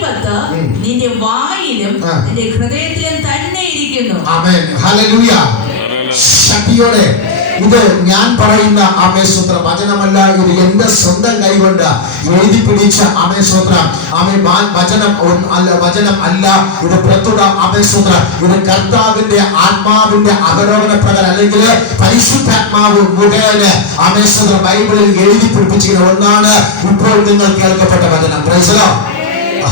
വിപത്ത് നിന്റെ വായിലും നിന്റെ ഹൃദയത്തിലും തന്നെ ഇരിക്കുന്നു. ആമേൻ. ഹല്ലേലൂയ. ശക്തിയോടെ ഇത് ഞാൻ പറയുന്ന ആമേശ്വത്ര വചനമല്ല, ഇത് എന്റെ സ്വന്തം കൈകൊണ്ട് എഴുതി പിടിച്ച ആമേശ്വത്ര വചനം അല്ല, ഇത് പ്രത്തുട ആമേശ്വത്ര, ഇത് കർത്താവിന്റെ ആത്മാവിന്റെ അവലോകന പ്രകാരം അല്ലെങ്കിൽ പരിശുദ്ധാത്മാവ് മുഖേന ആമേശ്വത്ര ബൈബിളിൽ എഴുതി പിടിപ്പിച്ചിരിക്കുന്ന ഒന്നാണ് ഇപ്പോൾ നിങ്ങൾ കേൾക്കപ്പെട്ട വചനം. Price the Lord.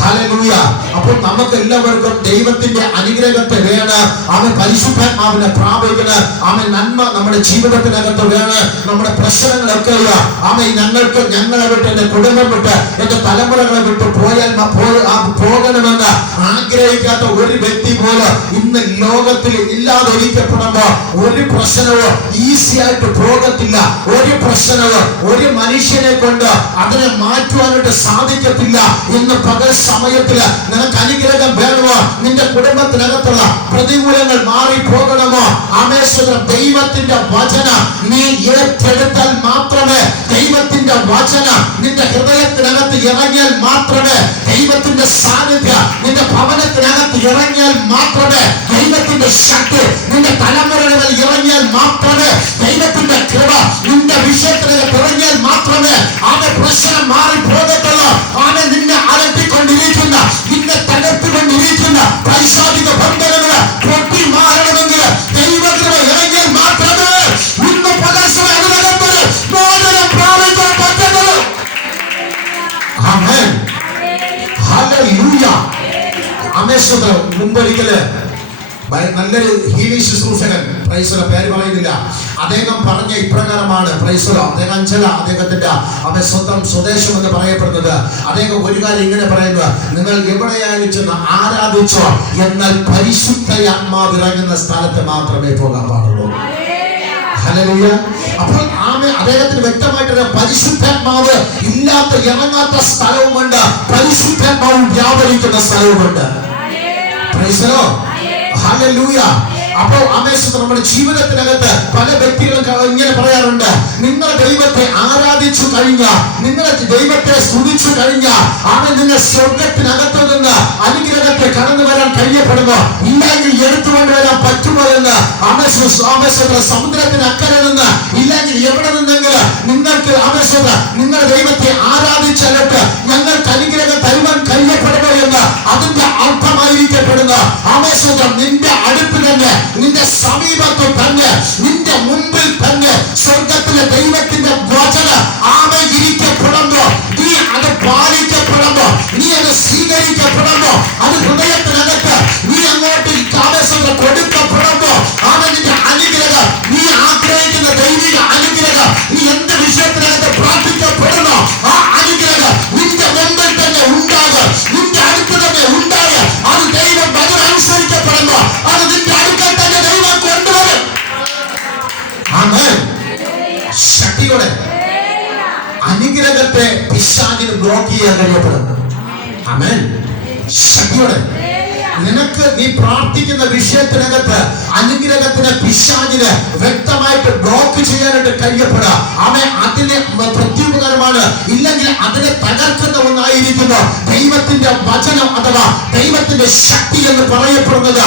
ഹല്ലേലൂയ. അപ്പോൾ നമുക്ക് എല്ലാവർക്കും ദൈവത്തിന്റെ അനുഗ്രഹത്തെ വേണം. അവൻ പരിശുദ്ധാത്മാവിനെ പ്രാപിക്കണം. അവൻ നന്മ നമ്മുടെ ജീവിതത്തിനകത്ത് വേണം. നമ്മുടെ പ്രശ്നങ്ങളൊക്കെ അവൻ ഞങ്ങളെ വിട്ട്, എന്റെ കുടുംബം വിട്ട്, എന്റെ തലമുറകളെ വിട്ട് പോകണമെന്ന് ആഗ്രഹിക്കാത്ത ഒരു വ്യക്തി പോലും ഇന്ന് ലോകത്തിൽ ഇല്ലാതൊരിക്കപ്പെടുമ്പോ ഒരു പ്രശ്നവും ഈസി ആയിട്ട് പോകത്തില്ല. ഒരു പ്രശ്നവും ഒരു മനുഷ്യനെ കൊണ്ട് അതിനെ മാറ്റുവാനായിട്ട് സാധിക്കത്തില്ല. ഇന്ന് പകൽ സമയത്തില് നിനക്ക് അനുഗ്രഹം വേണമോ? നിന്റെ കുടുംബത്തിനകത്തുള്ള പ്രതികൂലങ്ങൾ മാറി പോകണമോ? ആമേശ്വരം ദൈവത്തിന്റെ വചനം നീ ഏറ്റെടുത്താൽ മാത്രമേ, ദൈവത്തിന്റെ വചനം നിന്റെ ഹൃദയത്തിനകത്ത് ഇറങ്ങിയാൽ മാത്രമേ, ദൈവത്തിന്റെ സാന്നിധ്യം നിന്റെ ഭവനത്തിനകത്ത് ഇറങ്ങിയാൽ മാത്രമേ, ദൈവത്തിന്റെ ശക്തി നിന്റെ തലമുറകളിൽ ഇറങ്ങിയാൽ മാത്രമേ, ദൈവത്തിന്റെ കൃപ നിന്റെ വിഷയത്തിനകത്ത് ഇറങ്ങിയാൽ മാത്രമേ അവന്റെ പ്രശ്നം മാറി പോകത്തുള്ളൂ. അവനെ നിന്നെ അലട്ടിക്കൊണ്ടിരിക്കുന്ന, നിന്നെ തകർത്തുകൊണ്ടിരിക്കുന്ന പൈശാചിക ബന്ധനങ്ങള് പൊട്ടി മാറണമെങ്കിൽ ദൈവകൃപ ഇറങ്ങിയാൽ മാത്രമേ ഇന്ന് പകർച്ചവ്യാധികൾ മോചനം പ്രാപിക്കാൻ പറ്റുള്ളൂ. ആമേൻ. ഹല്ലേലൂയ. ആമേശ്വരം മുമ്പൊരിക്കല് നല്ലൊരു ഹീലിംഗ് ശുശ്രൂഷകൻ, പ്രൈസല പേര് പറയുന്നില്ല, അദ്ദേഹം പറഞ്ഞ ഇപ്രകാരമാണ്. പ്രൈസല അദ്ദേഹത്തിന്റെ അവൻ സ്വന്തം സ്വദേശം എന്ന് പറയപ്പെടുന്നത്. അദ്ദേഹം ഒരു കാര്യം ഇങ്ങനെ പറയുന്നത്, നിങ്ങൾ എവിടെയായാലും ചെന്ന് ആരാധിച്ചോ, എന്നാൽ പരിശുദ്ധാത്മാവ് ഇറങ്ങുന്ന സ്ഥലത്ത് മാത്രമേ പോകാൻ പാടുള്ളൂ. ഹല്ലേലൂയ. അപ്പോൾ അദ്ദേഹത്തിന് വ്യക്തമായിട്ട് പരിശുദ്ധാത്മാവ് ഇല്ലാത്ത ഇറങ്ങാത്ത സ്ഥലവുമുണ്ട്, പരിശുദ്ധാത്മാവ് വ്യാപരിക്കുന്ന സ്ഥലവുമുണ്ട്. Praise the Lord. ഹല്ലേലൂയ. അപ്പോൾ നമ്മുടെ ജീവിതത്തിനകത്ത് പല വ്യക്തികളും ഇങ്ങനെ പറയാറുണ്ട്, നിങ്ങൾ ദൈവത്തെ ആരാധിച്ചു കഴിഞ്ഞാൽ, നിങ്ങളെ ദൈവത്തെ സ്തുതിച്ചു കഴിഞ്ഞാൽ, അവൻ നിങ്ങൾ സ്വർഗത്തിനകത്ത് നിന്ന് അനുഗ്രഹത്തെ കടന്നു വരാൻ കഴിയപ്പെടുമോ? ഇല്ലെങ്കിൽ എടുത്തുകൊണ്ട് വരാൻ പറ്റുമോ എന്ന് സമുദ്രത്തിന് അക്കരെ നിന്ന്, ഇല്ലെങ്കിൽ എവിടെ നിന്നെങ്കിലും നിങ്ങൾക്ക് നിങ്ങളുടെ ദൈവത്തെ ആരാധിച്ചാലിട്ട് ഞങ്ങൾക്ക് അനുഗ്രഹം തരുവാൻ കഴിയപ്പെടുമോ എന്ന് അതിന്റെ അർത്ഥമായിരിക്കപ്പെടുന്ന നിന്റെ അടുത്ത് തന്നെ, നിന്റെ സമീപത്ത് തന്നെ, നിന്റെ മുമ്പിൽ തന്നെ സ്വർഗത്തിലെ ദൈവത്തിന്റെ വചനം ആമയിരിക്കപ്പെടുമ്പോ, നീ അത് പാലിക്കപ്പെടുമ്പോ, നീ അത് സ്വീകരിക്കപ്പെടുമ്പോ, അത് ഹൃദയത്തിനകത്ത് നീ അങ്ങോട്ട് ആവേശം കൊടുക്കപ്പെടുമ്പോ, നിന്റെ അനുഗ്രഹം, നീ ആഗ്രഹിക്കുന്ന ദൈവിക അനുഗ്രഹം, നീ എന്ത് വിഷയത്തിനകത്ത് പ്രാർത്ഥിക്കപ്പെടുന്നോ ആ അനുഗ്രഹം നിന്റെ മുമ്പിൽ തന്നെ ഉണ്ടാകും, നിന്റെ അടുത്ത് തന്നെ ഉണ്ടാകും. അത് ദൈവം വചനം അനുസരിക്കപ്പെടുമ്പോ അത് നിന്റെ അടുക്കൽ തന്നെ ദൈവം കൊണ്ടുവരും. ആമേൻ. ശക്തിയോടെ അനുഗ്രഹത്തെ പിശാചിന് ബ്ലോക്ക് ചെയ്യാൻ കഴിയപ്പെടുന്നു. ആമേൻ. ശക്തിയോടെ നിനക്ക് നീ പ്രാർത്ഥിക്കുന്ന വിഷയത്തിനകത്ത് അനുഗ്രഹത്തിന് പിശാചിന് വ്യക്തമായിട്ട് ബ്ലോക്ക് ചെയ്യാനായിട്ട് കഴിയപ്പെടാം. അതിന് പ്രത്യുപകാരമാണ്, ഇല്ലെങ്കിൽ അതിനെ തകർക്കുന്ന ഒന്നായിരിക്കുന്നു ദൈവത്തിന്റെ വചനം അഥവാ ദൈവത്തിന്റെ ശക്തി എന്ന് പറയപ്പെടുന്നത്.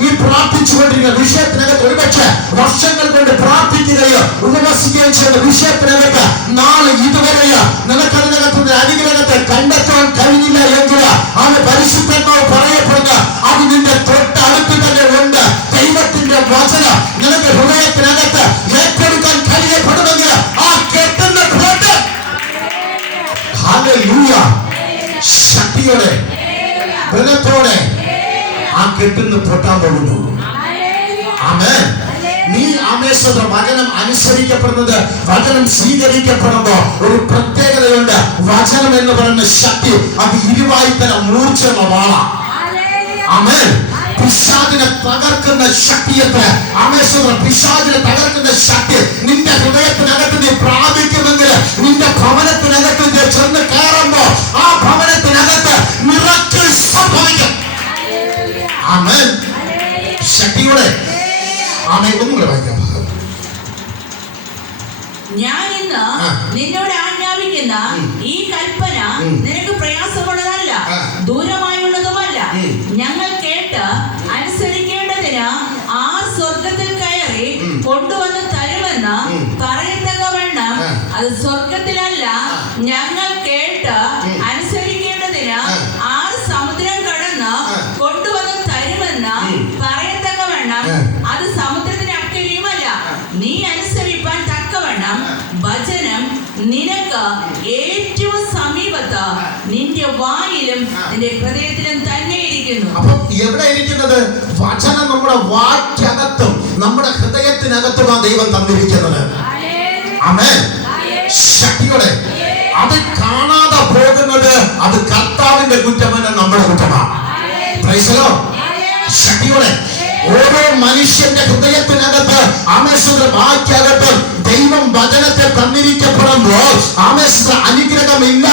നീ പ്രാർത്ഥിച്ചുകൊണ്ടിരിക്കുന്ന വിഷയത്തിനകത്ത് ഒരുപക്ഷെ വർഷങ്ങൾ കൊണ്ട് പ്രാർത്ഥിക്കുകയോ ഉപവസിക്കുകയോ ചെയ്യുന്ന വിഷയത്തിനകത്ത് നാളെ ഇതുവരെയോ നിനക്കതിനകത്ത് അനുഗ്രഹത്തെ കണ്ടെത്താൻ കഴിഞ്ഞില്ല എങ്കിൽ പരിശുദ്ധന്മാർ പറയപ്പെടുന്ന അത് നിന്റെ തൊട്ടടുത്ത് തന്നെ ഉണ്ട്. ദൈവത്തിന്റെ വചനം നിനക്ക് ഹൃദയത്തിനകത്ത് ഏറ്റെടുക്കാൻ കഴിയപ്പെടുമെങ്കിൽ ആ കെട്ടുന്ന തൊട്ട് ഹല്ലേലൂയ ശക്തിയോടെ ബലത്തോടെ ആ കെട്ടുന്ന പൊട്ടാൻ പോകുന്നു. ആമേൻ. നീ ആമേശ്വര വചനം അനുസരിക്കപ്പെടുന്നത്, വചനം സ്വീകരിക്കപ്പെടുമ്പോ ഒരു പ്രത്യേകതയുണ്ട്. വചനം എന്ന് പറയുന്ന ശക്തി അത് ഇരുവായ്ത്തര മൂർച്ചയുള്ള വാളാ. ആമേൻ. പിശാചിനെ തകർക്കുന്ന ശക്തിയത്തെ ആമേശ്വര പിശാചിനെ തകർക്കുന്ന ശക്തി നിന്റെ ഹൃദയത്തിനകത്ത് നീ പ്രാപിക്കുമെങ്കിൽ നിന്റെ ഭവനത്തിനകത്ത് നീ ചെന്ന് കയറുമ്പോ ആ ഭവനത്തിനകത്ത് മിറക്കിൾ സംഭവിക്കും. ആമേൻ. ശക്തിയോടെ ഞാൻ ഇന്ന് നിന്നോട് ആജ്ഞാപിക്കുന്ന ഈ കൽപ്പന നിനക്ക് പ്രയാസമുള്ളതല്ല. അനുസരിക്കേണ്ടതിന് 6 സമുദ്രം കടന്ന് കൊണ്ടുവന്ന് തരുമെന്ന് പറയത്തക്കവണ്ണം അത് സമുദ്രത്തിന് അക്കരെയുമല്ല. നീ അനുസരിപ്പാൻ തക്കവണ്ണം വചനം നിനക്ക് ഏറ്റവും സമീപത്ത് നിന്റെ വായിലും നിന്റെ ഹൃദയത്തിലും തന്നെ ഇരിക്കുന്നു. അപ്പൊ എവിടെ ഇരിക്കുന്നത്? വചനം നമ്മുടെ വാക്കകത്തും നമ്മുടെ ഹൃദയത്തിനകത്തുമാണ് ദൈവം തന്നിരിക്കുന്നത്. ആമേൻ. ശക്തിയോടെ അത് കാണാതെ പോകുന്നത് അത് കർത്താവിന്റെ കുറ്റമല്ല, നമ്മുടെ കുറ്റമാണ്. Price the Lord. ശക്തിയോടെ ഓരോ മനുഷ്യന്റെ ഹൃദയത്തിനകത്ത് ആമേശ്വര വാക്യകത്ത് ദൈവം വചനത്തെ തന്നിരിക്കപ്പെടുമ്പോൾ ആമേശ്വര അനുഗ്രഹം ഇല്ല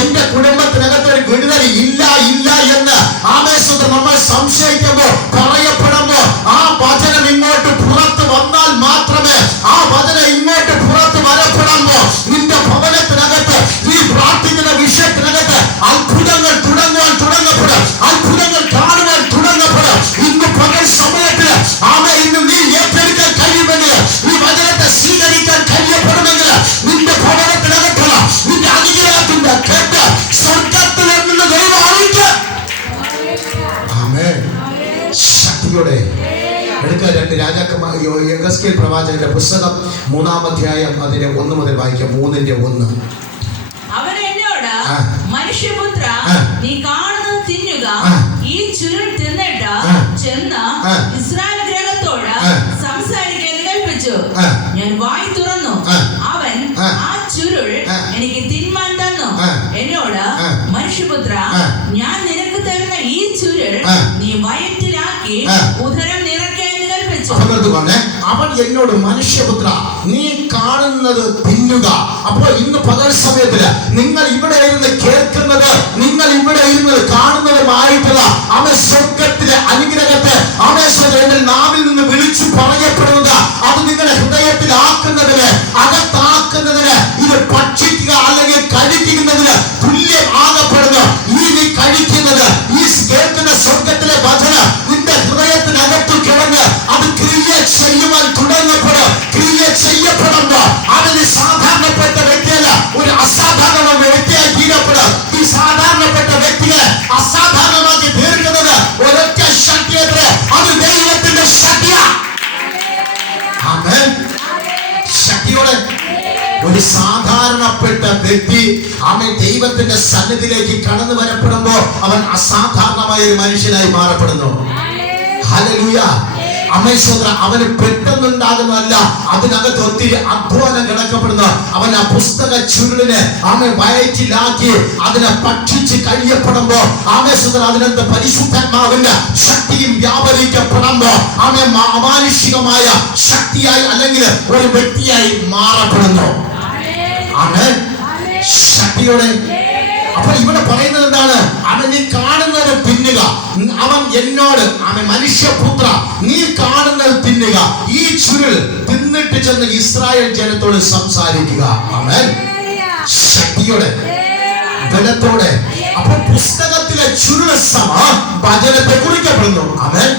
എന്റെ കുടുംബത്തിനകത്ത് ഒരു വിടുതൽ ഇല്ല എന്ന് ആമേശ്വര നമ്മൾ സംശയിക്കുമ്പോൾ പറയപ്പെടുമ്പോൾ ആ വചനം ഇങ്ങോട്ട് പുറത്ത് വന്നാൽ മാത്രമേ, ആ വചനം ഇങ്ങോട്ട് പുറത്ത് വരപ്പെടുമ്പോൾ നിന്റെ ഭവനത്തിനകത്ത് നീ പ്രാർത്ഥിക്കുന്ന വിഷയത്തിനകത്ത് അത്ഭുതങ്ങൾ തുടങ്ങപ്പെടും, അത്ഭുതങ്ങൾ കാണുവാൻ തുടങ്ങപ്പെടും. ഇന്ന് പകൽ സമയത്ത് ഇന്ന് നീ ഏറ്റെടുക്കാൻ കഴിയുമെങ്കിൽ, ഈ വചനത്തെ സ്വീകരിക്കാൻ കഴിയപ്പെടുമെങ്കിൽ നിന്റെ ഭവനത്തിനകത്തുള്ള നിന്റെ അനുഗ്രഹത്തിന്റെ കേട്ട് സ്വർഗത്തിൽ നിന്ന് ദൈവം അറിയിക്കും. ആമേൻ. ശക്തിയോടെ എടുക്കുക. 2 രാജാക്കന്മാർ യെഹെസ്കേൽ പ്രവാചകന്റെ പുസ്തകം 3-ാം അധ്യായം അതിന്റെ 1 മുതൽ വായിക്കാം. 3:1. അവൻ എന്നോട്, മനുഷ്യപുത്ര, നീ കാണുന്നത് തിന്നുക, ഈ ചുരുൾ തിന്നിട്ട് ചെന്ന് ഇസ്രായേൽ ഗൃഹത്തോട് സംസാരിക്കാൻ കൽപ്പിച്ചു. ഞാൻ വായി തുറന്നു, അവൻ ആ ചുരുൾ എനിക്ക് തിന്മാൻ തന്നു. എന്നോട്, മനുഷ്യപുത്ര, ഞാൻ നിനക്ക് തരുന്ന ഈ ചുരുൾ നീ വയറ്റിലാക്കി ഉദരം നിറയ്ക്കാൻ കൽപ്പിച്ചു. അവൻ എന്നോട്, മനുഷ്യപുത്ര, നീ കാണുന്നത് തിന്നുക. അപ്പോൾ ഇന്ന് പകൽ സമയത്തില് നിങ്ങൾ ഇവിടെ ഇരുന്ന് കേൾക്കുന്നത്, നിങ്ങൾ ഇവിടെ ഇരുന്ന് കാണുന്നതുമായിട്ടുള്ള സ്വർഗത്തിലെ അനുഗ്രഹത്തെ എന്റെ നാവിൽ നിന്ന് വിളിച്ചു പറയപ്പെടുന്നത് അത് നിങ്ങളുടെ ഹൃദയത്തിലാക്കുന്നതിന്, അകത്താക്കുന്നതിന്, ഇത് ഭക്ഷിക്കുക അല്ലെങ്കിൽ കഴിക്കുന്നതിന് തുല്യം ആകപ്പെടുന്നു. ഈ നീ കഴിക്കുന്നത്, ഈ കേൾക്കുന്ന സ്വർഗത്തിലെ വചനം നിന്റെ ഹൃദയത്തിനകത്ത് കിടന്ന് അത് ക്രിയ ചെയ്യുവാൻ തുടങ്ങപ്പെടും. ക്രിയ ചെയ്യപ്പെടുമ്പോ അതിന് സാധാരണപ്പെട്ട വ്യക്തിയല്ല, ഒരു അസാധാരണ വ്യക്തിയായി തീരപ്പെടും. ഈ സാധാരണപ്പെട്ട വ്യക്തിയെ അസാധാരണമാക്കി തീർക്കുന്നത് ഒരൊറ്റ ശക്തിയെത്ര, അത് ദൈവത്തിന്റെ ശക്തിയാണ്. ആമേൻ. ശക്തിയോടെ ഒരു സാധാരണപ്പെട്ട വ്യക്തി ദൈവത്തിന്റെ സന്നിധിയിലേക്ക് കടന്നു വരപ്പെടുമ്പോ അവൻ അസാധാരണമായ ഒരു മനുഷ്യനായി മാറപ്പെടുന്നു. ഹല്ലേലൂയ. അമേശ്വര അവന് പെട്ടെന്നുണ്ടാകുന്നതല്ല, അതിനകത്ത് ഒത്തിരി അധ്വാനം കിടക്കപ്പെടുന്നു. അവൻ ആ പുസ്തക ചുരുളിനെ വയറ്റിലാക്കി അതിനെ ഭക്ഷിച്ച് കഴിയപ്പെടുമ്പോ ആമേശ്വര അതിനകത്ത് പരിശുദ്ധാത്മാവിന്റെ ശക്തിയും വ്യാപരിക്കപ്പെടുമ്പോ അമാനുഷികമായ ശക്തിയായി അല്ലെങ്കിൽ ഒരു വ്യക്തിയായി മാറപ്പെടുന്നു. ആമേൻ. ശക്തിയോടെ. അപ്പോൾ ഇവിടെ പറയുന്നത് എന്താണ്? അവൻ നീ കാണുന്നത് തിന്നുക. അവൻ എന്നോട്, മനുഷ്യപുത്ര, നീ കാണുന്നത് തിന്നുക, ഈ ചുരുൾ തിന്നിട്ട് ചെന്ന് ഇസ്രായേൽ ജനത്തോട് സംസാരിക്കുക. ആമേൻ. ശക്തിയോടെ, ബലത്തോടെ. അപ്പോൾ പുസ്തകത്തിലെ ചുരുൾ സമം വചനത്തെ കുറിക്കപ്പെടുന്നു. ആമേൻ.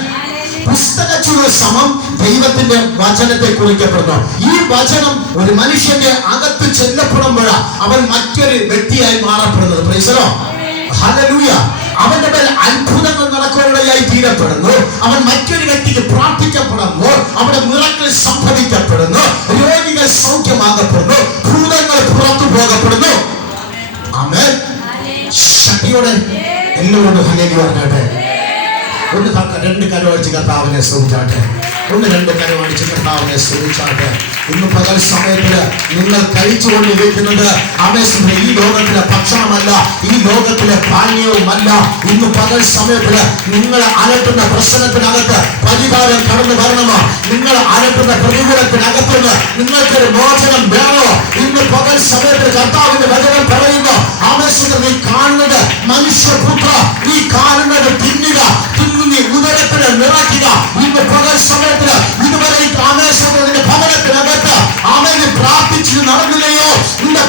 പുസ്തക ചുരുൾ സമം ദൈവത്തിന്റെ വചനത്തെ കുറിക്കപ്പെടുന്നു. ഈ വചനം ഒരു മനുഷ്യന്റെ അകത്ത് ചെല്ലപ്പെടുമ്പോഴാണ് അവൻ മറ്റൊരു വ്യക്തിയായി മാറപ്പെടുന്നത്. Praise the Lord. ഹല്ലേലൂയ. അവന്റെ മേൽ അത്ഭുതങ്ങൾ നടക്കുകയായി തീരപ്പെടുന്നു. അവൻ മറ്റൊരു വ്യക്തിക്ക് പ്രാർത്ഥിക്കപ്പെടുമ്പോൾ അവിടെ മിറക്കിൾ സംഭവിക്കപ്പെടുന്നു. രോഗികൾ സൗഖ്യമാകപ്പെടുന്നു. ഭൂതങ്ങൾ പുറത്തു പോകപ്പെടുന്നു. ആമേൻ. ശക്തിയോടെ എല്ലാവരോടും ഹല്ലേലൂയ പറഞ്ഞാട്ടെ. ഒന്ന് 2 കരമടിച്ച് കർത്താവിനെ സ്തുതിച്ചാട്ടെ. 2 കരമടിച്ച് കർത്താവിനെ സ്തുതിച്ചാട്ടെ. ഇന്ന് പകൽ സമയത്തില് നിങ്ങൾ കഴിച്ചുകൊണ്ടിരിക്കുന്നത് ഈ ലോകത്തിലെ ഭക്ഷണമല്ല, ഈ ലോകത്തിലെ പാനീയവുമല്ല. ഇന്ന് പകൽ സമയത്തില് നിങ്ങൾ അലട്ടുന്ന പ്രശ്നത്തിനകത്ത് പരിഹാരം കടന്നു വരണമോ? നിങ്ങൾ അലട്ടുന്ന പ്രതികൂലത്തിനകത്തുനിന്ന് നിങ്ങൾക്കൊരു മോചനം വേണോ? ഇന്ന് പകൽ സമയത്തിൽ കർത്താവിന്റെ വചനം പറയുന്നു, നീ കാണുന്നത് മനുഷ്യപുത്ര, നീ കാണുന്നത് തിന്നുക, നീ ഉദരത്തിന് നിറയ്ക്കുക. ഇന്ന് പകൽ സമയത്തിന് ഇതുവരെ നിന്റെ ഭവനത്തിനകത്ത് നീ പ്രാർത്ഥിച്ചു നടന്നില്ലയോ? നിന്റെ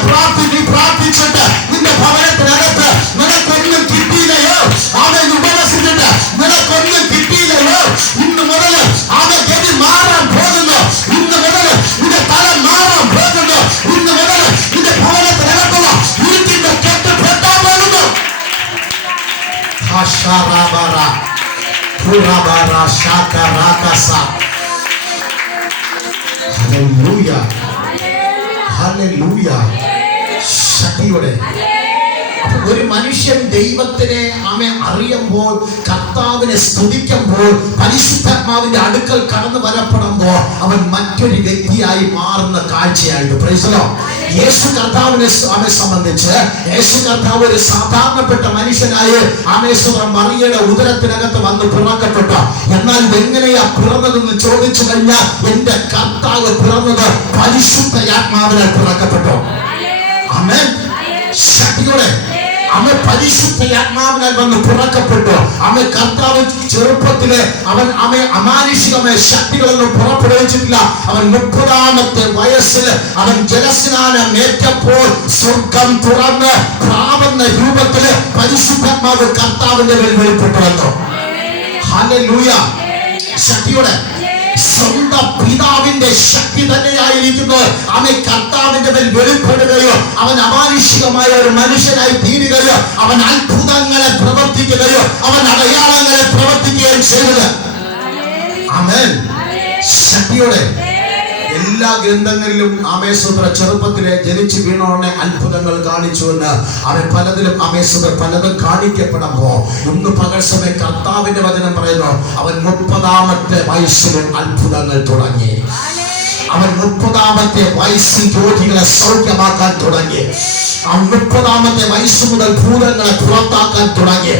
നീ പ്രാർത്ഥിച്ചിട്ട് നിന്റെ ഭവനത്തിനകത്ത് നിനക്കൊന്നും കിട്ടിയില്ലയോ? നീ ഉപവസിച്ചിട്ട് നിനക്കൊന്നും കിട്ടിയില്ലയോ? ഇന്ന് മുതൽ ഗതി മാറാൻ പോകുന്നു. ഇന്ന് മുതൽ നിന്റെ തല മാറാൻ പോകുന്നു. ഇന്ന് മുതൽ നിന്റെ ഭവനത്തിനകത്തുള്ള വീട്ടിന്റെ കെട്ട് പെട്ടാൻ പോകുന്നു. Sharabara. Kurabara Shakarakasa. Hallelujah. Hallelujah. ശക്തിയോടെ ഒരു മനുഷ്യൻ ദൈവത്തിനെ അറിയുമ്പോൾ, കർത്താവിനെ സ്തുതിക്കുമ്പോൾ, പരിശുദ്ധാത്മാവിന്റെ അടുക്കൽ കടന്നു വരപ്പെടുമ്പോൾ അവൻ മറ്റൊരു വ്യക്തിയായി മാറുന്ന കാഴ്ചയായിട്ട്. Praise the Lord. യേശു കർത്താവിനെ സംബന്ധിച്ച് യേശു കർത്താവ് ഒരു സാധാരണപ്പെട്ട മനുഷ്യനായി മറിയയുടെ ഉദരത്തിനകത്ത് വന്ന് പിറക്കപ്പെട്ടു. എന്നാൽ ഇതെങ്ങനെയാ പിറന്നതെന്ന് ചോദിച്ചു കഴിഞ്ഞാൽ എന്റെ കർത്താവ് പിറന്നത് പരിശുദ്ധാത്മാവിനാൽ പിറക്കപ്പെട്ടു. ആമേൻ. ശക്തിയോടെ പരിശുദ്ധാത്മാവിനാൽ വന്ന് പിറക്കപ്പെട്ടു. കർത്താവ് ചെറുപ്പത്തില് അവൻ അമാനുഷികമായ ശക്തികളൊന്നും പുറപ്പെടുവിച്ചിട്ടില്ല. അവൻ 30-ാമത്തെ വയസ്സിൽ അവൻ ജലസ്നാനം ഏറ്റപ്പോൾ സ്വർഗം തുറന്ന് പ്രാപന്ന രൂപത്തില് പരിശുദ്ധാത്മാവ് കർത്താവിന്റെ മേൽ വെളിപ്പെട്ടു വന്നു. ഹല്ലേലൂയ. ശക്തിയോടെ സ്വന്തം പിതാവിന്റെ ശക്തി തന്നെയായിരിക്കുന്നു കർത്താവിന്റെ മേൽ വെളിപ്പെടുകയോ, അവൻ അമാനുഷികമായ ഒരു മനുഷ്യനായി തീരുകയോ, അവൻ അത്ഭുതങ്ങളെ പ്രവർത്തിക്കുകയോ, അവൻ അടയാളങ്ങളെ പ്രവർത്തിക്കുകയോ ചെയ്തത്. ആമേൻ. ശക്തിയോടെ എല്ലാ ഗ്രന്ഥങ്ങളിലും ആമേശ്വര ചെറുപ്പത്തിലെ ജനിച്ചു വീണോടെ അത്ഭുതങ്ങൾ കാണിച്ചുവെന്ന് അവൻ പലതിലും പലതും കാണിക്കപ്പെടുമ്പോ ഇന്ന് പകൽ സമയം കർത്താവിന്റെ വചനം പറയുന്നു അവൻ 30-ാമത്തെ വയസ്സിൽ അത്ഭുതങ്ങൾ തുടങ്ങി. അവൻ 30-ാമത്തെ വയസ്സിൽ രോഗികളെ സൗഖ്യമാക്കാൻ തുടങ്ങി. 30-ാമത്തെ വയസ്സ് മുതൽ ഭൂതങ്ങളെ പുറത്താക്കാൻ തുടങ്ങി.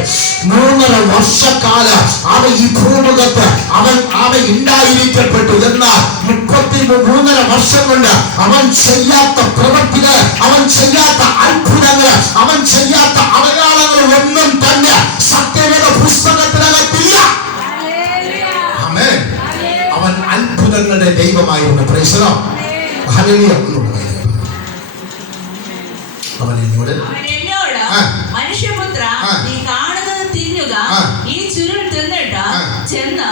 3.5 വർഷക്കാലം അവൻ ഈ ഭൂമുഖത്ത് അവൻ ഉണ്ടായിരിക്കപ്പെട്ടു. എന്നാൽ 33.5 വർഷം കൊണ്ട് അവൻ ചെയ്യാത്ത പ്രവൃത്തികൾ, അവൻ ചെയ്യാത്ത അത്ഭുതങ്ങൾ, അവൻ ചെയ്യാത്ത അടയാളങ്ങൾ ഒന്നും തന്നെ സത്യവേദ പുസ്തകത്തിനകത്തില്ല. ആമേൻ. അവൻ അത്ഭുതങ്ങളുടെ ദൈവമായിരുന്നു. Price the Lord. ഹല്ലേലൂയ. അവൻ എന്നോട് മനുഷ്യപുത്ര, നീ കാണുന്നത് തിന്നുക, ഈ ചുരുൾ തിന്നിട്ട് ചെന്ന്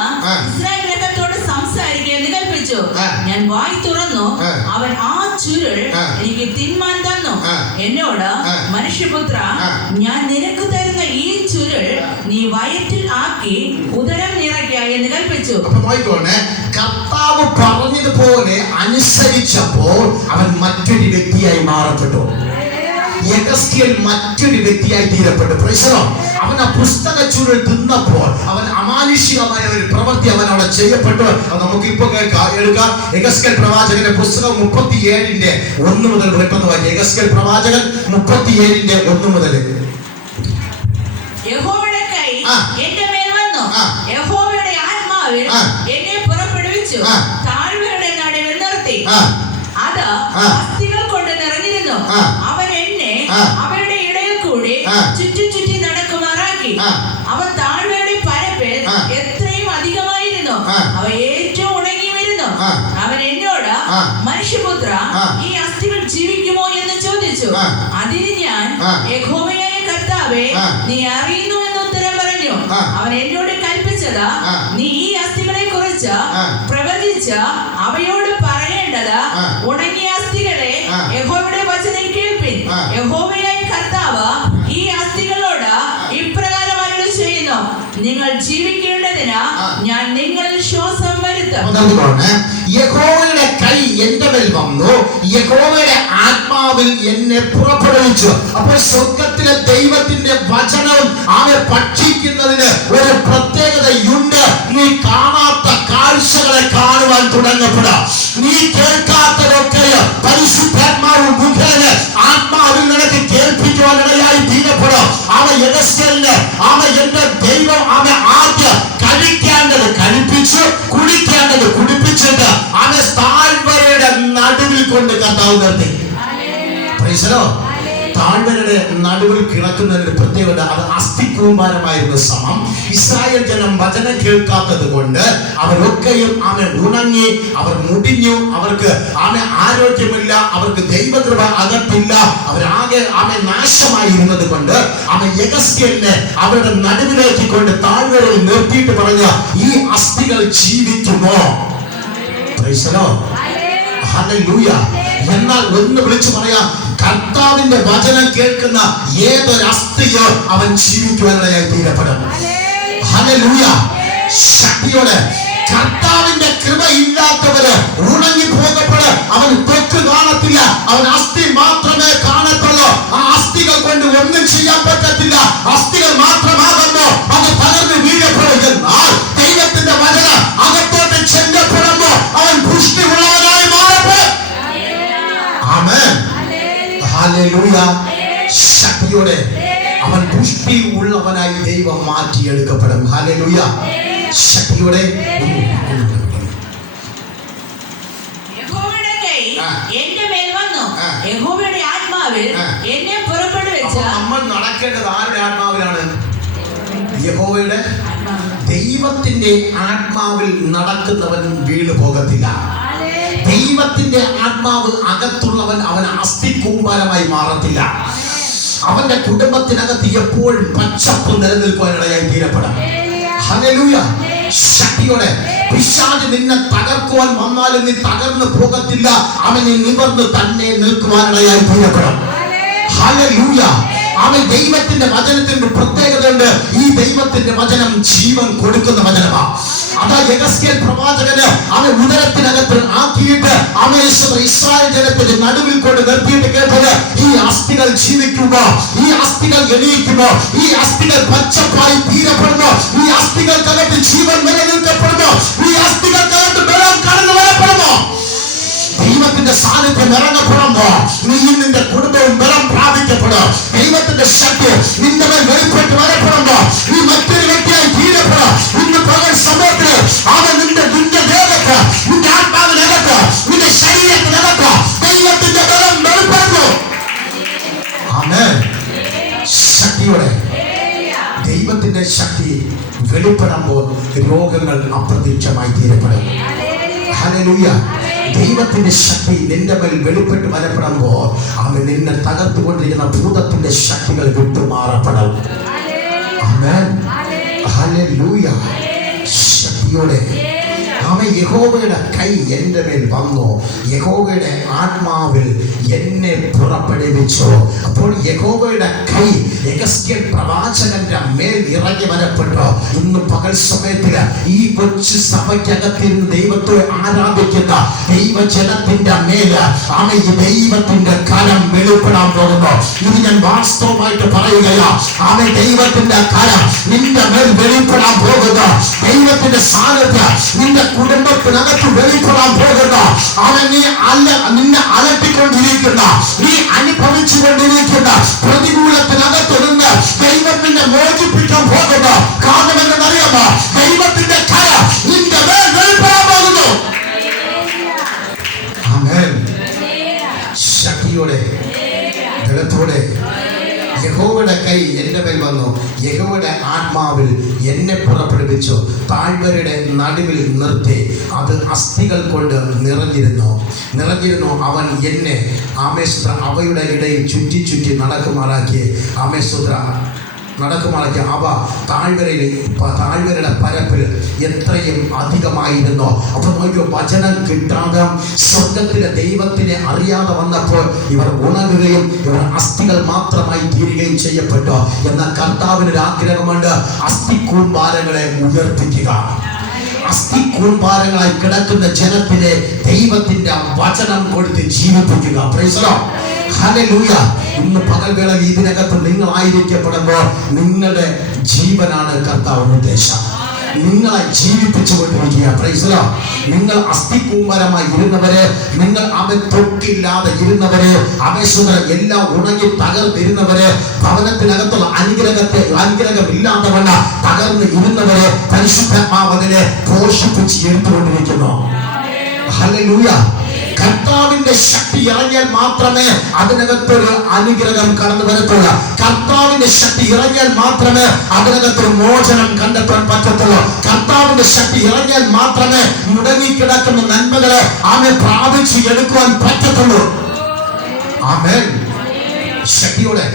ഇസ്രായേൽ ഗ്രഹത്തോട് സംസാരിക്കുക എന്ന് കൽപ്പിച്ചു. ഞാൻ വായി തുറന്നു, അവൻ ആ ചുരുൾ എനിക്ക് തിന്മാൻ തന്നു. എന്നോട് മനുഷ്യപുത്ര, ഞാൻ നിനക്ക് തരുന്ന ഈ ചുരുൾ നീ വയറ്റിൽ ആക്കി ഉദരം നിറയ്ക്കുക എന്ന് കൽപ്പിച്ചു. കർത്താവ് പറഞ്ഞതുപോലെ അനുസരിച്ചപ്പോൾ അവൻ മറ്റൊരു വ്യക്തിയായി മാറപ്പെട്ടു. യെഹെസ്കേൽ മറ്റൊരു വ്യക്തിയായി തീരപ്പെട്ടു. Price the Lord. അവൻ ആ പുസ്തക ചുരുൾ തിന്നപ്പോൾ അവൻ അമാനുഷികമായ ഒരു പ്രവൃത്തി അവൻ അവിടെ ചെയ്യപ്പെട്ടു. നമുക്ക് ഇപ്പൊ എടുക്കാം. യെഹെസ്കേൽ പ്രവാചകന്റെ പുസ്തകം 37-ന്റെ 1 മുതൽ പെട്ടെന്ന് വായിക്കാം. യെഹെസ്കേൽ പ്രവാചകൻ 37-ന്റെ 1 മുതൽ. യഹോവയുടെ കൈ എന്റെ മേൽ വന്നു, യഹോവയുടെ ആത്മാവ് എന്നെ പുറപ്പെടുവിച്ചു, താഴ്വരയുടെ നടുവിൽ നിർത്തി. അത് അസ്ഥികൾ കൊണ്ട് നിറഞ്ഞിരുന്നു. അവൻ എന്നെ അവയുടെ ഇടയിൽ കൂടി ചുറ്റി നടക്കുമാറാക്കി. അവൻ താഴ്വരയുടെ പരപ്പിൽ എത്രയും അധികമായിരുന്നു, അവ ഏറ്റവും ഉണങ്ങിയിരുന്നു. അവൻ എന്നോട് മനുഷ്യപുത്ര, ഈ അസ്ഥികൾ ജീവിക്കുമോ എന്ന് ചോദിച്ചു. അതിന് ഞാൻ യഹോവയായ കർത്താവേ, നീ അറിയുന്നു എന്ന് ഉത്തരം പറഞ്ഞു. അവൻ എന്നോട് കൽപ്പിച്ചത്, നീ ഈ അസ്ഥികളെ കുറിച്ച് പ്രവചിച്ച് അവയോട് പറയേണ്ടത്, ഉണങ്ങിയ അസ്ഥികളെ യഹോവയുടെ വചനം കേൾപ്പിൻ. യഹോവയായ കർത്താവ് ഈ അസ്ഥികളോട് ഇപ്രകാരം അരുളി ചെയ്യുന്നു, നിങ്ങൾ ജീവിക്കേണ്ടതിന് ഞാൻ നിങ്ങളിൽ ശ്വാസം വരുത്തും. യഹോവയുടെ കൈ എന്റെ മേൽ വന്നു, യഹോവയുടെ ആത്മാവിൽ എന്നെ പുറപ്പെടുവിച്ചു. അപ്പോൾ സ്വർഗത്തിലെ ദൈവത്തിന്റെ വചനവും അവനെ ഭക്ഷിക്കുന്നതിന് ഒരു പ്രത്യേകതയുണ്ട്. നീ കാണാത്ത കാഴ്ചകളെ കാണുവാൻ തുടങ്ങപ്പെടാം. നീ കേൾക്കാത്തതൊക്കെ പരിശുദ്ധാത്മാവ് മുഖേന ആത്മാവിൽ നിനക്ക് കേൾപ്പിക്കുവാൻ ഇടയായി തീരപ്പെടും. യെഹെസ്കേലിന് എന്റെ ദൈവം ആദ്യം കഴിക്കേണ്ടത് കഴിപ്പിച്ചു, കുടിക്കേണ്ടത് കുടിപ്പിച്ചിട്ട് താഴ്വരയുടെ നടുവിൽ കൊണ്ട് കർത്താവ് നിർത്തി. Price the Lord. താഴ്വരയുടെ നടുവിൽ കിടക്കുന്നതിന്റെ പ്രത്യേകത അത് അസ്ഥികൂമ്പാരമായിരുന്നു സമം. ഇസ്രായേൽ ജനം വചനം കേൾക്കാത്തത് കൊണ്ട് അവരൊക്കെയും ഉണങ്ങി, അവർ മുടിഞ്ഞു, അവർക്ക് ആരോഗ്യമില്ല, അവർക്ക് ദൈവകൃപ അകത്തില്ല, അവരാകെ നാശമായിരുന്നത് കൊണ്ട് യെഹെസ്കേലിനെ അവരുടെ നടുവിലേക്ക് കൊണ്ട് താഴ്വരയിൽ നിർത്തിയിട്ട് പറഞ്ഞ, ഈ അസ്ഥികൾ ജീവിക്കുമോ? Praise the Lord. ഹല്ലേലൂയ. എന്നാൽ ഒന്ന് വിളിച്ചു പറയാം, കർത്താവിന്റെ വചനം കേൾക്കുന്ന ഏതൊരു അസ്ഥിയോ അവൻ ജീവിക്കുവാനായി തീരപ്പെടും. ഹല്ലേലൂയ. ശക്തിയോടെ കർത്താവിന്റെ കൃപ ഇല്ലാത്തവര് ഉണങ്ങി പോകപ്പെട്. അവൻ തൊക്ക് കാണത്തില്ല, അവൻ അസ്ഥി മാത്രമേ കാണത്തുള്ളൂ. ആ അസ്ഥികൾ കൊണ്ട് ഒന്നും ചെയ്യാൻ പറ്റത്തില്ല. അസ്ഥികൾ മാത്രമാകുമ്പോ അത് തകർന്ന് വീഴപ്പെടും. ദൈവത്തിന്റെ വചനം അകത്തോട്ട് ചെല്ലപ്പെടുമ്പോ അവൻ പുഷ്ടിയുള്ളവനായി മാറപ്പെടും. ആമേൻ. ഹല്ലേലൂയ. ശക്തിയോടെ അവൻ പുഷ്ടി ഉള്ളവനായി ദൈവം മാറ്റിയെടുക്കപ്പെടും. ഹല്ലേലൂയ. ശക്തിയോടെ യഹോവയുടെ കൈ എന്റെ മേൽ വന്നു, യഹോവയുടെ ആത്മാവിൽ എന്നെ പുറപ്പെടുവിച്ച. നമ്മൾ നടക്കേണ്ടത് ആരുടെ ആത്മാവിലാണ്? യഹോവയുടെ. ദൈവത്തിന്റെ ആത്മാവിൽ നടക്കുന്നവൻ വീണു പോകത്തില്ല. ദൈവത്തിന്റെ ആത്മാവ് അകത്തുള്ളവൻ അവൻ അസ്ഥികൂമ്പാരമായി മാറത്തില്ല. അവന്റെ കുടുംബത്തിനകത്ത് എപ്പോഴും പച്ചപ്പ് നിലനിൽക്കുവാനിടയായി തീരപ്പെടാം. ഹല്ലേലൂയ. ശക്തിയോടെ പിശാച് നിന്നെ തകർക്കുവാൻ വന്നാലും നീ തകർന്നു പോകത്തില്ല. അവനെ നിവർന്ന് തന്നെ നിൽക്കുവാനിടയായി തീരപ്പെടാം. ഹല്ലേലൂയ. അവൻ ദൈവത്തിന്റെ വചനത്തിന്റെ പ്രത്യേകതയുണ്ട്. ഈ ദൈവത്തിന്റെ വചനം ജീവൻ കൊടുക്കുന്ന വചനമാണ്. അതാ യെഹെസ്കേൽ പ്രവാചകന് അവൻ ഉദരത്തിനകത്ത് ആക്കിയിട്ട് ഇസ്രായേൽ ജനത്തിന്റെ നടുവിൽ കൊണ്ട് നിർത്തിയിട്ട് കേട്ടത്, ഈ അസ്ഥികൾ ജീവിക്കുമ്പോ, ഈ അസ്ഥികൾ എണീക്കുമ്പോ, ഈ അസ്ഥികൾ പച്ചപ്പായി തീരപ്പെടുമ്പോ, ഈ അസ്ഥികൾക്കകത്ത് ജീവൻ നിലനിൽക്കപ്പെടുമ്പോ, ഈ അസ്ഥികൾക്കകത്ത് ബലം കടന്നു വരപ്പെടുമ്പോ, ദൈവത്തിന്റെ സാന്നിധ്യം ഇറങ്ങപ്പെടുമ്പോ നീ നിന്റെ കുടുംബവും ബലം പ്രാപിക്കപ്പെടും. ദൈവത്തിന്റെ ശക്തി നിന്റെ മേൽ വെളിപ്പെട്ട് വരപ്പെടുമ്പോ നീ മറ്റൊരു വ്യക്തിയായി തീരപ്പെടും. ഇന്ന് പകൽ സമയത്ത് അവൻ നിന്റെ ദേഹത്ത്, നിന്റെ ആത്മാവിനകത്ത്, നിന്റെ ശരീരത്തിനകത്ത് ദൈവത്തിന്റെ ബലം വെളിപ്പെടുന്നു. ആമേൻ. ശക്തിയോടെ ദൈവത്തിന്റെ ശക്തി വെളിപ്പെടുമ്പോൾ രോഗങ്ങൾ അപ്രത്യക്ഷമായി തീരപ്പെടും. ഹല്ലേലൂയ. ദൈവത്തിന്റെ ശക്തി നിന്റെ മേൽ വെളിപ്പെട്ട് വരപ്പെടുമ്പോ അവൻ നിന്നെ തകർത്തുകൊണ്ടിരിക്കുന്ന ഭൂതത്തിന്റെ ശക്തികൾ വിട്ടുമാറപ്പെടും. ആമേൻ. ഹല്ലേലൂയ. ശക്തിയോടെ അവൻ യഹോവയുടെ കൈ എൻ്റെ മേൽ വന്നു, യഹോവയുടെ ആത്മാവിൽ എന്നെ പുറപ്പെടുവിച്ചു. അപ്പോൾ യഹോവയുടെ കൈ യെഹെസ്കേൽ പ്രവാചകന്റെ മേൽ ഇറങ്ങി വരപ്പെട്ടു. ഇന്ന് പകൽ സമയത്തില് ഈ കൊച്ചു സഭയ്ക്കകത്തിരുന്ന് ദൈവത്തെ ആരാധിക്കുന്ന ദൈവജനത്തിന്റെ മേല് അവൻ ദൈവത്തിന്റെ കരം വെളിപ്പെടാൻ പോകുന്നു. ഇത് ഞാൻ വാസ്തവമായിട്ട് പറയുകയാ. അവൻ ദൈവത്തിന്റെ കരം നിന്റെ മേൽ വെളിപ്പെടാൻ പോകുന്നു. ദൈവത്തിന്റെ സാന്നിധ്യം നിന്റെ കുടുംബത്തിനകത്ത് വെളിപ്പെടാൻ പോകുന്ന അവൻ നിന്നെ അലട്ടിക്കൊണ്ടിരിക്കുന്ന, നീ അനുഭവിച്ചു കൊണ്ടിരിക്കുന്ന പ്രതികൂലത്തിനകത്ത് നിന്ന് ദൈവം നിന്നെ മോചിപ്പിക്കാൻ പോകുന്ന കാരണം എന്തെന്നറിയാമോ? ദൈവത്തിന്റെ കര നിന്റെ മേൽ വെളിപ്പെടാൻ പോകുന്നു. ആമേൻ. ശക്തിയോടെ ബലത്തോടെ യഹോവയുടെ കൈ എൻ്റെ മേൽ വന്നു, യഹോവയുടെ ആത്മാവിൽ എന്നെ പുറപ്പെടുവിച്ചു. താഴ്വരയുടെ നടുവിൽ നിർത്തി, അത് അസ്ഥികൾ കൊണ്ട് നിറഞ്ഞിരുന്നു. അവൻ എന്നെ ആമേശ്വര അവയുടെ ഇടയിൽ ചുറ്റി നടക്കുമാറാക്കി. അവ താഴ്വരയുടെ പരപ്പിൽ എത്രയും അധികമായിരുന്നു. അപ്പൊ നോക്കിയോ, വചനം കിട്ടാതെ സ്വർഗത്തിലെ ദൈവത്തിനെ അറിയാതെ വന്നപ്പോൾ ഇവർ ഉണങ്ങുകയും ഇവർ അസ്ഥികൾ മാത്രമായി തീരുകയും ചെയ്യപ്പെട്ടു. എന്നാൽ കർത്താവിനൊരു ആഗ്രഹമുണ്ട്, അസ്ഥിക്കൂമ്പാരങ്ങളെ ഉയർപ്പിക്കുക. അസ്ഥിക്കൂമ്പാരങ്ങളായി കിടക്കുന്ന ജനത്തിനെ ദൈവത്തിന്റെ വചനം കൊടുത്ത് ജീവിപ്പിക്കുക. Praise the Lord. ഹല്ലേലൂയ. ഇന്ന് പകൽവേള ഇതിനകത്ത് നിങ്ങൾ ആയിരിക്കപ്പെടുമ്പോൾ നിങ്ങളുടെ ജീവനാണ് കർത്താവിന്റെ ഉദ്ദേശം. നിങ്ങളെ ജീവിപ്പിച്ചുകൊണ്ടിരിക്കുക. Price the Lord. നിങ്ങൾ അസ്ഥികൂമ്പാരമായി ഇരുന്നവരെ, നിങ്ങൾ അവൻ തൊക്കില്ലാതെ ഇരുന്നവരെ, എല്ലാം ഉണങ്ങി തകർന്നിരുന്നവരെ, ഭവനത്തിനകത്തുള്ള അനുഗ്രഹമില്ലാതെ തകർന്ന് ഇരുന്നവരെ പരിശുദ്ധാത്മാവിനെ പോഷിപ്പിച്ച് എടുത്തുകൊണ്ടിരിക്കുന്നു. ഹല്ലേലൂയ. കർത്താവിന്റെ ശക്തി ഇറങ്ങിയാൽ മാത്രമേ അതിനകത്തൊരു അനുഗ്രഹം കടന്നു വരത്തുള്ളൂ. കർത്താവിന്റെ ശക്തി ഇറങ്ങിയാൽ മാത്രമേ അതിനകത്തൊരു മോചനം കണ്ടെത്താൻ പറ്റത്തുള്ളൂ. കർത്താവിന്റെ ശക്തി ഇറങ്ങിയാൽ മാത്രമേ മുടങ്ങിക്കിടക്കുന്ന നന്മകളെ ആമേൻ പ്രാപിച്ച് എടുക്കുവാൻ പറ്റത്തുള്ളൂ. ആമേൻ. ശക്തിയോടെ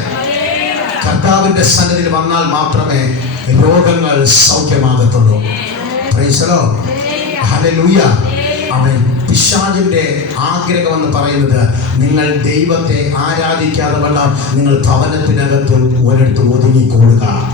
കർത്താവിന്റെ സന്നിധിയിൽ വന്നാൽ മാത്രമേ രോഗങ്ങൾ സൗഖ്യമാകത്തുള്ളൂ. Praise the Lord. Hallelujah. Amen. പിശാചിന്റെ ആഗ്രഹം എന്ന് പറയുന്നത് നിങ്ങൾ ദൈവത്തെ ആരാധിക്കാതെ വേണം നിങ്ങൾ ഭവനത്തിനകത്ത് ഒരിടത്ത് ഒതുങ്ങിക്കൂടുക.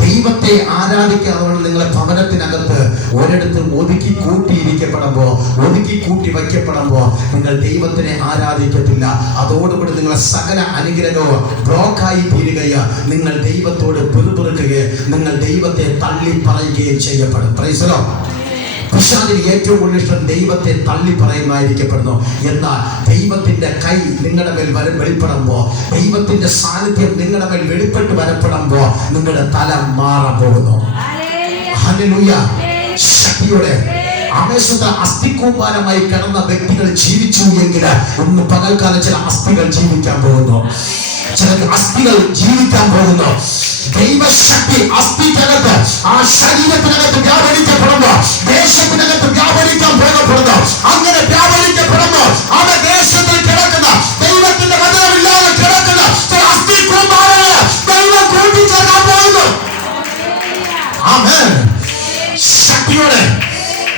ദൈവത്തെ ആരാധിക്കാതെ നിങ്ങളെ ഭവനത്തിനകത്ത് ഒരിടത്ത് ഒതുക്കി കൂട്ടിയിരിക്കപ്പെടുമ്പോ, ഒതുക്കി കൂട്ടി വയ്ക്കപ്പെടുമ്പോ നിങ്ങൾ ദൈവത്തിനെ ആരാധിക്കത്തില്ല. അതോടുകൂടി നിങ്ങളെ സകല അനുഗ്രഹവും ബ്ലോക്കായി തീരുകയോ, നിങ്ങൾ ദൈവത്തോട് പിറുപിറുക്കുകയും നിങ്ങൾ ദൈവത്തെ തള്ളി പറയുകയും ചെയ്യപ്പെടും. Price the Lord. പിശാചിന് ഏറ്റവും കൂടുതൽ ഇഷ്ടം ദൈവത്തെ തള്ളി പറയുന്നതായിരിക്കപ്പെടുന്നു. എന്നാൽ ദൈവത്തിന്റെ കൈ നിങ്ങളുടെ മേൽ വെളിപ്പെടുമ്പോ, ദൈവത്തിന്റെ സാന്നിധ്യം നിങ്ങളുടെ മേൽ വെളിപ്പെട്ട് വരപ്പെടുമ്പോ നിങ്ങളുടെ തല മാറാൻ പോകുന്നു. ഹല്ലേലൂയ. ശക്തിയോടെ ആമേശുദ്ധ അസ്ഥികൂമ്പാരമായി കിടന്ന വ്യക്തികൾ ജീവിച്ചു എങ്കിൽ ഇന്ന് പകൽക്കാലം ചില അസ്ഥികൾ ജീവിക്കാൻ പോകുന്നു. ചില അസ്ഥികൾ ജീവിക്കാൻ പോകുന്നു. ദൈവശക്തി അസ്ഥിക്കകത്ത്, ആ ശരീരത്തിനകത്ത് വ്യാപരിക്കപ്പെടുന്നു. ദേശത്തിനകത്ത് വ്യാപരിക്കാൻ പോകപ്പെടുന്നു. അങ്ങനെ വ്യാപരിക്കപ്പെടുന്നു. ആ ദേശത്തിൽ കിടക്കുന്ന ദൈവത്തിന്റെ വചനമില്ലാതെ കിടക്കുന്ന ചില അസ്ഥികൂമ്പാരങ്ങളെ ദൈവം കൂട്ടിച്ചേർക്കാൻ പോകുന്നു. ആമേൻ. ശക്തിയോടെ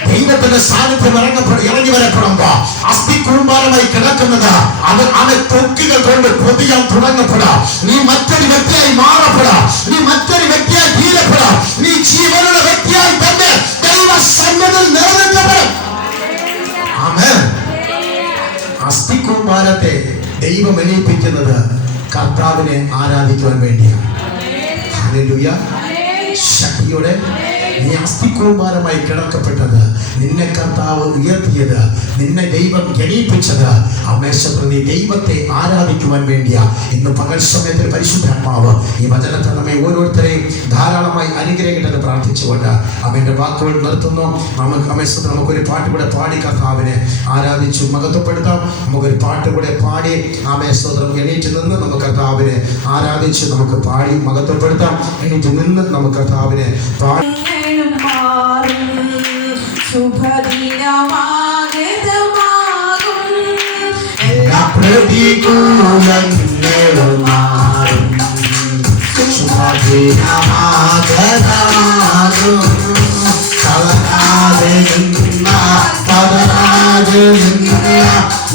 ദൈവത്തിന്റെ സാന്നിധ്യം ഇറങ്ങി വരപ്പെടുമ്പോ അസ്ഥികൂമ്പാരമായി കിടക്കുന്നത് അത് തൊക്കുകൾ കൊണ്ട് പൊതിയാൻ തുടങ്ങപ്പെടാം. നീ മറ്റൊരു വ്യക്തിയായി മാറപ്പെടാം. നീ മറ്റൊരു വ്യക്തിയായി തീരപ്പെടാം. നീ ജീവനുള്ള വ്യക്തിയായി തന്നെ ദൈവ സന്നിധിയിൽ നിലനിൽക്കപ്പെടും. ആമേൻ. അസ്ഥികൂമ്പാരത്തെ ദൈവം എണീപ്പിക്കുന്നത് കർത്താവിനെ ആരാധിക്കുവാൻ വേണ്ടിയാണ്. ഹല്ലേലൂയ. ശക്തിയോടെ നീ അസ്ഥികൂമ്പാരമായി കിടക്കപ്പെട്ടത്, നിന്നെ കർത്താവ് ഉയർത്തിയത്, നിന്നെ ദൈവം ജനിപ്പിച്ചത് അമേശത്തിൽ നീ ദൈവത്തെ ആരാധിക്കുവാൻ വേണ്ടിയാ. ഇന്ന് പകൽ സമയത്തിൽ പരിശുദ്ധാത്മാവ് ഈ വചനത്തെ നമ്മെ ഓരോരുത്തരെയും ധാരാളമായി അനുഗ്രഹിക്കട്ടെന്ന് പ്രാർത്ഥിച്ചുകൊണ്ട് അവന്റെ വാക്കുകൾ നിർത്തുന്നു. അമേശത്തിൽ നമുക്കൊരു പാട്ട് കൂടെ പാടി കർത്താവിനെ ആരാധിച്ചു മഹത്വപ്പെടുത്താം. നമുക്കൊരു പാട്ട് കൂടെ പാടി ആമേശോത്രം എണീറ്റ് നിന്ന് നമുക്ക് കർത്താവിനെ ആരാധിച്ച് നമുക്ക് പാടി മഹത്വപ്പെടുത്താം. എണീറ്റ് നിന്ന് നമുക്ക് കർത്താവിനെ പാടി എല്ലാ പ്രതികൂലങ്ങളും മാറും. ശുഭദിനമാകമാകും. തളരാതെ നിന്ന പതരാതെ നിന്ന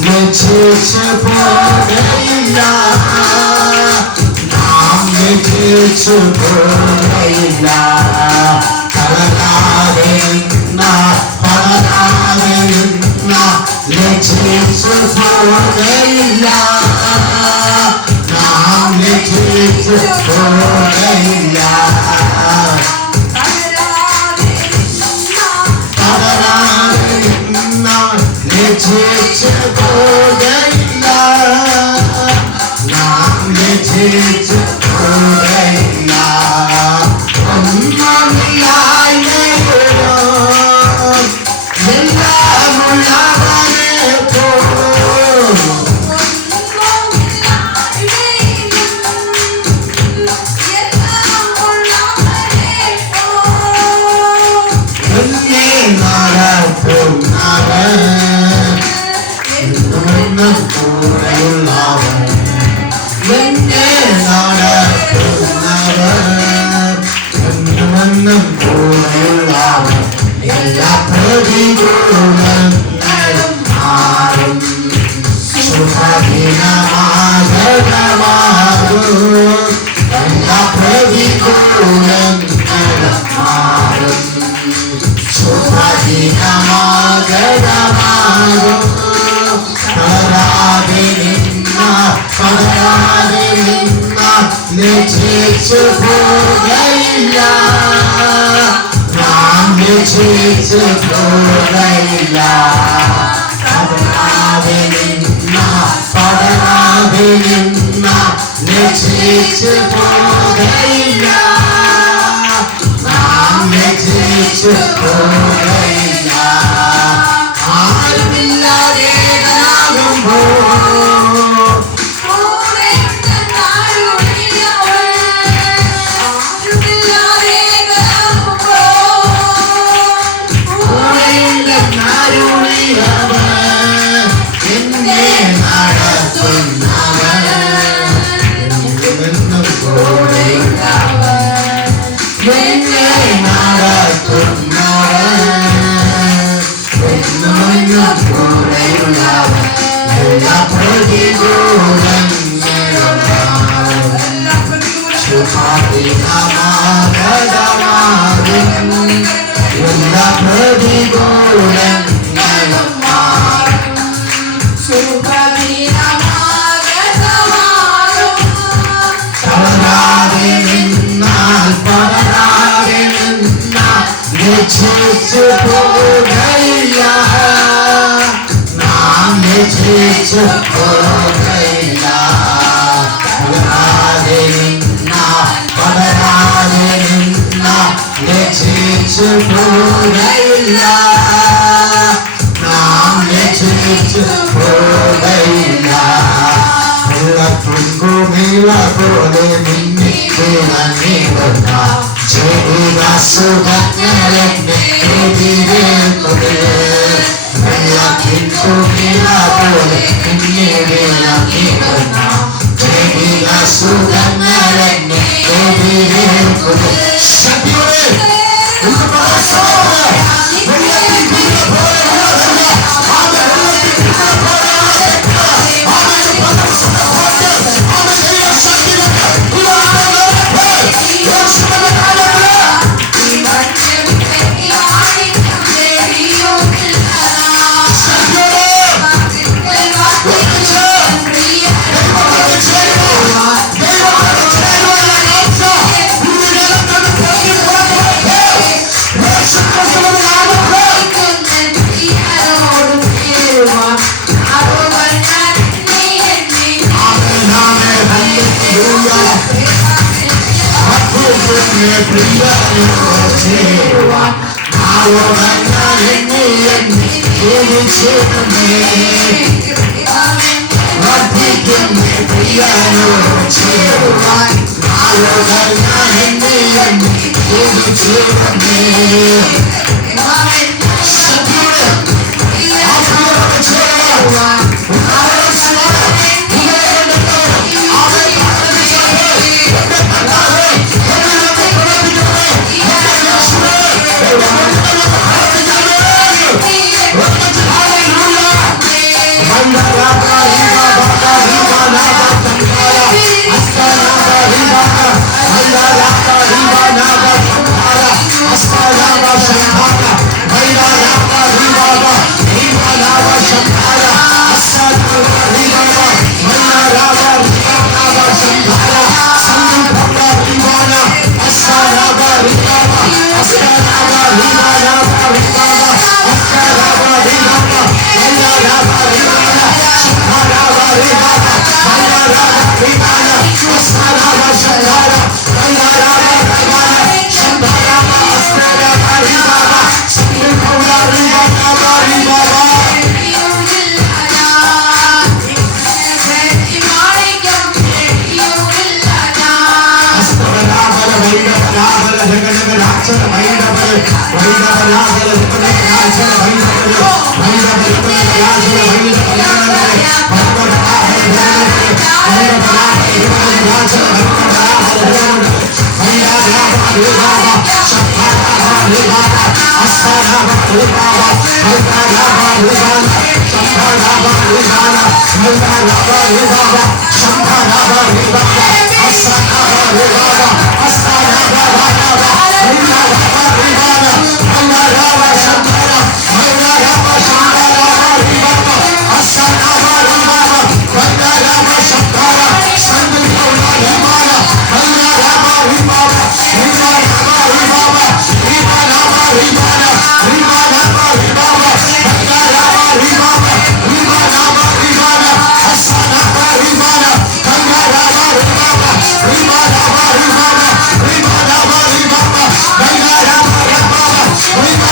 ലജ്ജിച്ച് പോകയില്ല. നാം ലജ്ജിച്ചു പോകയില്ല. തളരാതെ നിന്ന പതരാതെ നിന്ന ലജ്ജിച്ചു പോകയില്ല. നാം ലജ്ജിച്ചു പോകയില്ല. തളരാതെ നിന്ന ലജ്ജിച്ചു പോകയില്ല. നാം ലജ്ജിച്ചു പോകയില്ല. എല്ലാ പ്രതികൂലങ്ങളും മാറും. ശുഭദിനമാകമാകും. എല്ലാ പ്രതികൂലങ്ങളും മാറും. ശുഭദിനമാകമാകും. തളരാതെ നിന്ന പതരാതെ നിന്ന ലജ്ജിച്ചു പോകയില്ല. നാം ലജ്ജിച്ചു പോകയില്ല. പതരാതെ നിന്ന പതരാതെ നിന്ന ലജ്ജിച്ചു പോകയില്ല. നാം ലജ്ജിച്ചു പോകയില്ല. ആരുമില്ലാതെ നടത്തുന്നവൻ എല്ലാ പ്രതികൂലങ്ങളും മാറും. തളരാതെ നിന്നാൽ പതരാതെ നിന്നാൽ ലജ്ജിച്ചു പോകയില്ല. നാം ലജ്ജിച്ചു പോകയില്ല. തളരാതെ നിന്നാൽ പതരാതെ നിന്നാൽ ലജ്ജിച്ചു പോകയില്ല. നാം ലജ്ജിച്ചു പോകയില്ല. വെള്ളത്തുങ്കുമിള പോലെ മിന്നി തിളങ്ങിടുന്ന ചെറിയ സുഖങ്ങളെന്നെ എതിരേൽക്കുമേ. വെള്ളത്തിൻകുമിള പോലെ മിന്നി തിളങ്ങിടുന്ന ചെറിയ സുഖങ്ങളെന്നെ എതിരേൽക്കുമേ. ശക്തിയോടെ Ribana,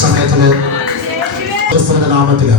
സമയത്തില് നാമത്തില്